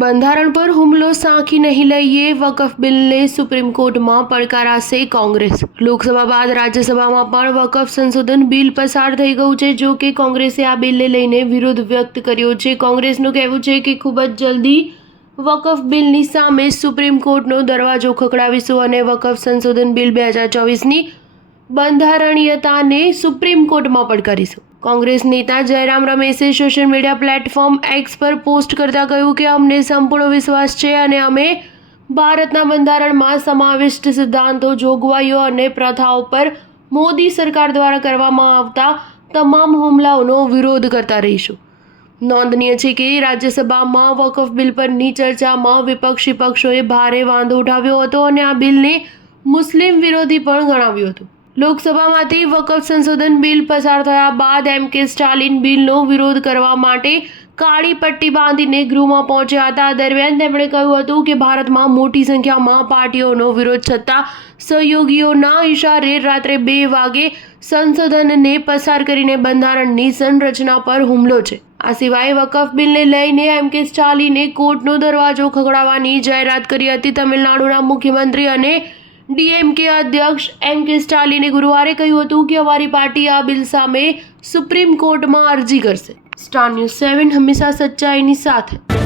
બંધારણ પર હુમલો સાંખી નહીં લઈએ, વકફ બિલને સુપ્રીમ કોર્ટમાં પડકારાશે કોંગ્રેસ। લોકસભા બાદ રાજ્યસભામાં પણ વકફ સંશોધન બિલ પસાર થઈ ગયું છે। જો કે કોંગ્રેસે આ બિલને લઈને વિરોધ વ્યક્ત કર્યો છે। કોંગ્રેસનું કહેવું છે કે ખૂબ જ જલ્દી વકફ બિલની સામે સુપ્રીમ કોર્ટનો દરવાજો ખખડાવીશું અને વકફ સંશોધન બિલ 2024ની બંધારણીયતાને સુપ્રીમ કોર્ટમાં પડકારીશું। कांग्रेस नेता जयराम रमेशे सोशल मीडिया प्लेटफॉर्म एक्स पर पोस्ट करता कह્યું કે અમને સંપૂર્ણ વિશ્વાસ છે અને અમે ભારતના બંધારણમાં સમાવિષ્ટ સિદ્ધાંતો, જોગવાઈઓ અને પ્રથાઓ પર મોદી સરકાર દ્વારા કરવામાં આવતા તમામ હુમલાઓનો વિરોધ કરતા રહીશું। નોંધનીય છે કે રાજ્યસભામાં વકફ બિલ પરની ચર્ચામાં વિપક્ષી પક્ષોએ ભારે વાંધો ઉઠાવ્યો હતો અને આ બિલને મુસ્લિમ વિરોધી પણ ગણાવ્યું હતું। લોકસભામાંથી વકફ સંશોધન બિલ પસાર થયા બાદ એમ.કે. સ્ટાલિન બિલનો વિરોધ કરવા માટે કાળી પટ્ટી બાંધીને ગૃહમાં પહોંચ્યા હતા। દરમિયાન તેમણે કહ્યું હતું કે ભારતમાં મોટી સંખ્યામાં પાર્ટીઓનો વિરોધ છતાં સહયોગીઓના ઇશારે રાત્રે 2 વાગે સંશોધનને પસાર કરીને બંધારણની સંરચના પર હુમલો છે। આ સિવાય વકફ બિલને લઈને એમ.કે. સ્ટાલિને કોર્ટનો દરવાજો ખખડાવવાની જાહેરાત કરી હતી। તમિલનાડુના મુખ્યમંત્રી અને ડીએમકે અધ્યક્ષ એમ.કે. સ્ટાલિને ગુરુવારે કહ્યું હતું કે અમારી પાર્ટી આ બિલ સામે સુપ્રીમ કોર્ટમાં અરજી કરશે। સ્ટાર ન્યૂઝ 7 હંમેશા સચ્ચાઈની સાથે।